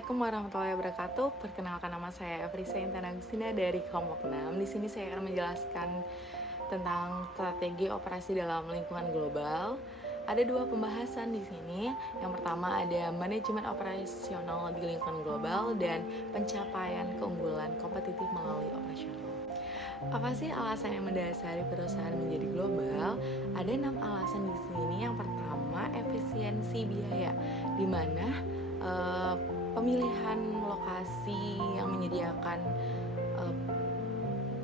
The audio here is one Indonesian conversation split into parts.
Assalamualaikum warahmatullahi wabarakatuh. Perkenalkan, nama saya Efrisa Intan Agustina dari Kelompok 6. Di sini saya akan menjelaskan tentang strategi operasi dalam lingkungan global. Ada dua pembahasan di sini. Yang pertama ada manajemen operasional di lingkungan global dan pencapaian keunggulan kompetitif melalui operasional. Apa sih alasan yang mendasari perusahaan menjadi global? Ada 6 alasan di sini. Yang pertama, efisiensi biaya, di mana pemilihan lokasi yang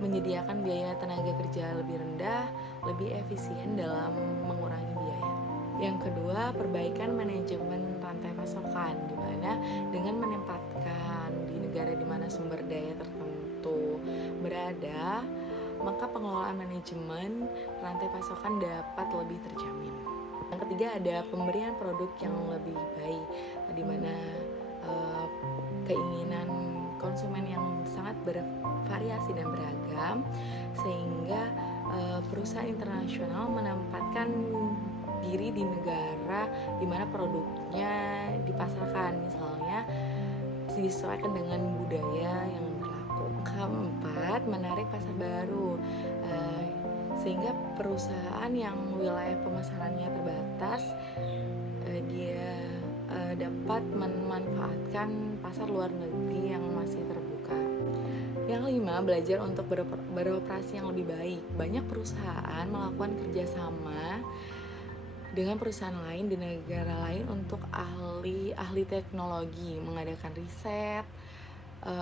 menyediakan biaya tenaga kerja lebih rendah, lebih efisien dalam mengurangi biaya. Yang kedua, perbaikan manajemen rantai pasokan, di mana dengan menempatkan di negara di mana sumber daya tertentu berada, maka pengelolaan manajemen rantai pasokan dapat lebih terjamin. Yang ketiga, ada pemberian produk yang lebih baik, di mana keinginan konsumen yang sangat bervariasi dan beragam, sehingga perusahaan internasional menempatkan diri di negara di mana produknya dipasarkan, misalnya disesuaikan dengan budaya yang berlaku. Keempat, menarik pasar baru, sehingga perusahaan yang wilayah pemasarannya terbatas, dia dapat memanfaatkan pasar luar negeri yang masih terbuka. Yang kelima, belajar untuk beroperasi yang lebih baik. Banyak perusahaan melakukan kerjasama dengan perusahaan lain di negara lain untuk ahli teknologi, mengadakan riset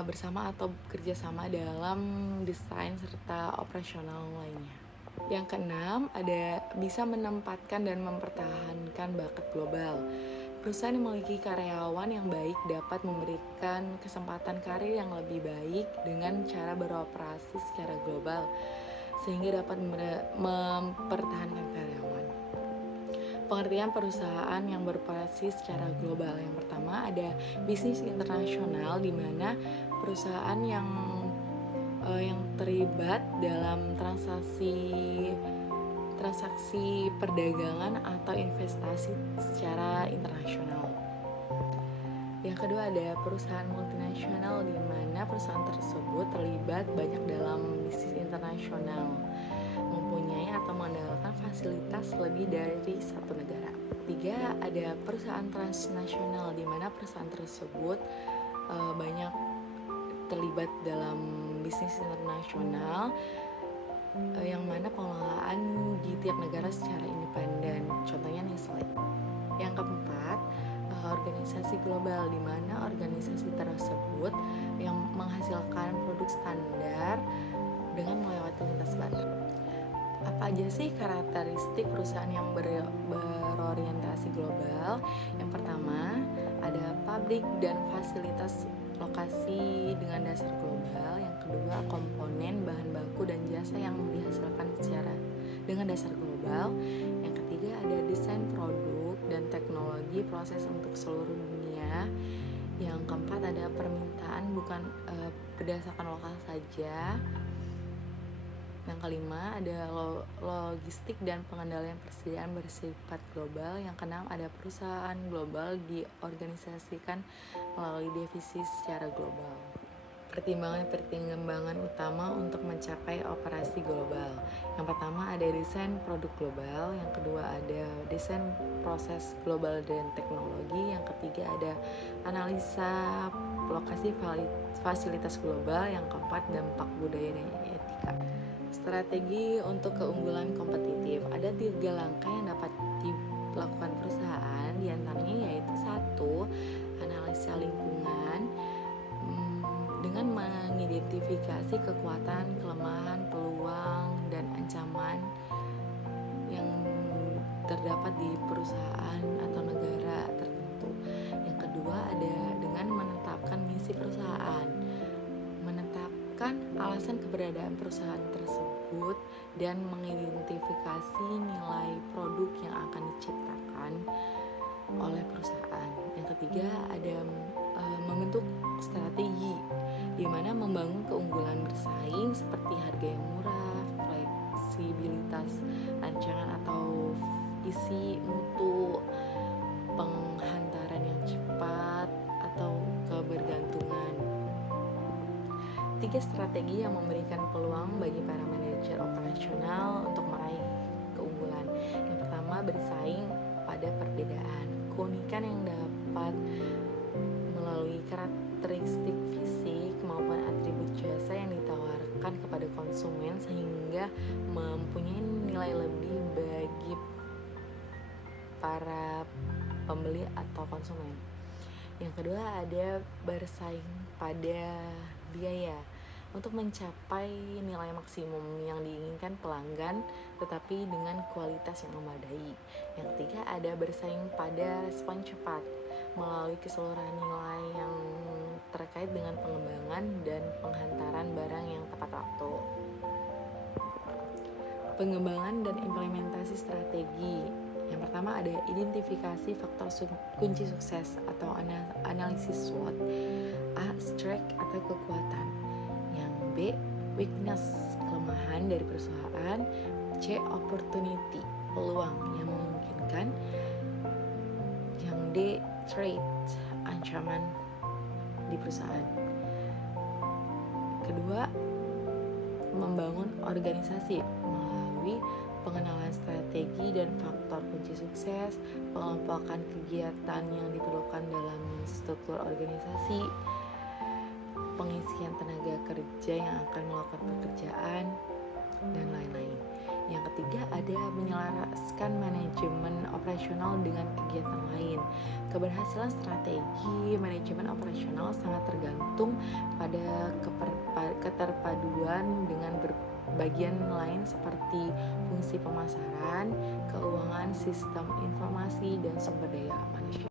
bersama atau kerjasama dalam desain serta operasional lainnya. Yang keenam, ada bisa menempatkan dan mempertahankan bakat global. Perusahaan yang memiliki karyawan yang baik dapat memberikan kesempatan karir yang lebih baik dengan cara beroperasi secara global, sehingga dapat mempertahankan karyawan. Pengertian perusahaan yang beroperasi secara global. Yang pertama, ada bisnis internasional, di mana perusahaan yang terlibat dalam transaksi perdagangan atau investasi secara internasional. Yang kedua, ada perusahaan multinasional, di mana perusahaan tersebut terlibat banyak dalam bisnis internasional, mempunyai atau mengandalkan fasilitas lebih dari satu negara. Tiga, ada perusahaan transnasional, di mana perusahaan tersebut banyak terlibat dalam bisnis internasional, yang mana pengelolaan di tiap negara secara independen, contohnya Nestle. Yang keempat, organisasi global, di mana organisasi tersebut yang menghasilkan produk standar dengan melewati lintas batas. Apa aja sih karakteristik perusahaan yang berorientasi global? Yang pertama, ada pabrik dan fasilitas lokasi dengan dasar global. Yang kedua, komponen, bahan baku, dan jasa yang dihasilkan dengan dasar global. Yang ketiga, ada desain produk dan teknologi proses untuk seluruh dunia. Yang keempat, ada permintaan bukan berdasarkan lokal saja. Yang kelima, ada logistik dan pengendalian persediaan bersifat global. Yang keenam, ada perusahaan global diorganisasikan melalui divisi secara global. Pertimbangan utama untuk mencapai operasi global. Yang pertama, ada desain produk global. Yang kedua, ada desain proses global dan teknologi. Yang ketiga, ada analisa lokasi fasilitas global. Yang keempat, dampak budaya dan etika. Strategi untuk keunggulan kompetitif. Ada 3 langkah yang dapat dilakukan perusahaan, diantaranya yaitu 1. Analisa lingkungan, dengan mengidentifikasi kekuatan, kelemahan, peluang, dan ancaman yang terdapat di perusahaan atau negara tertentu. Yang kedua, ada dengan menetapkan misi perusahaan, menetapkan alasan keberadaan perusahaan tersebut, dan mengidentifikasi nilai produk yang akan diciptakan oleh perusahaan. Yang ketiga, ada membentuk strategi, di mana membangun keunggulan bersaing seperti harga yang murah, fleksibilitas rancangan atau visi mutu, penghantaran yang cepat, atau kebergantungan. 3 strategi yang memberikan peluang bagi para manajer operasional untuk meraih keunggulan. Yang pertama, bersaing pada perbedaan. Keunikan yang dapat melalui karakteristik fisik maupun atribut jasa yang ditawarkan kepada konsumen sehingga mempunyai nilai lebih bagi para pembeli atau konsumen. Yang kedua, ada bersaing pada biaya untuk mencapai nilai maksimum yang diinginkan pelanggan tetapi dengan kualitas yang memadai. Yang ketiga, ada bersaing pada respon cepat melalui keseluruhan nilai yang terkait dengan pengembangan dan penghantaran barang yang tepat waktu. Pengembangan dan implementasi strategi. Yang pertama, ada identifikasi faktor kunci sukses atau analisis SWOT. A, strength atau kekuatan. Yang B, weakness, kelemahan dari perusahaan. C, opportunity, peluang yang memungkinkan. Yang D, threat, ancaman di perusahaan. Kedua, membangun organisasi melalui pengenalan strategi dan faktor kunci sukses, pengelompokan kegiatan yang diperlukan dalam struktur organisasi, pengisian tenaga kerja yang akan melakukan pekerjaan, dan lain-lain. Yang ketiga, ada menyelaraskan manajemen operasional dengan kegiatan lain. Keberhasilan strategi manajemen operasional sangat tergantung pada keterpaduan dengan bagian lain seperti fungsi pemasaran, keuangan, sistem informasi, dan sumber daya manusia.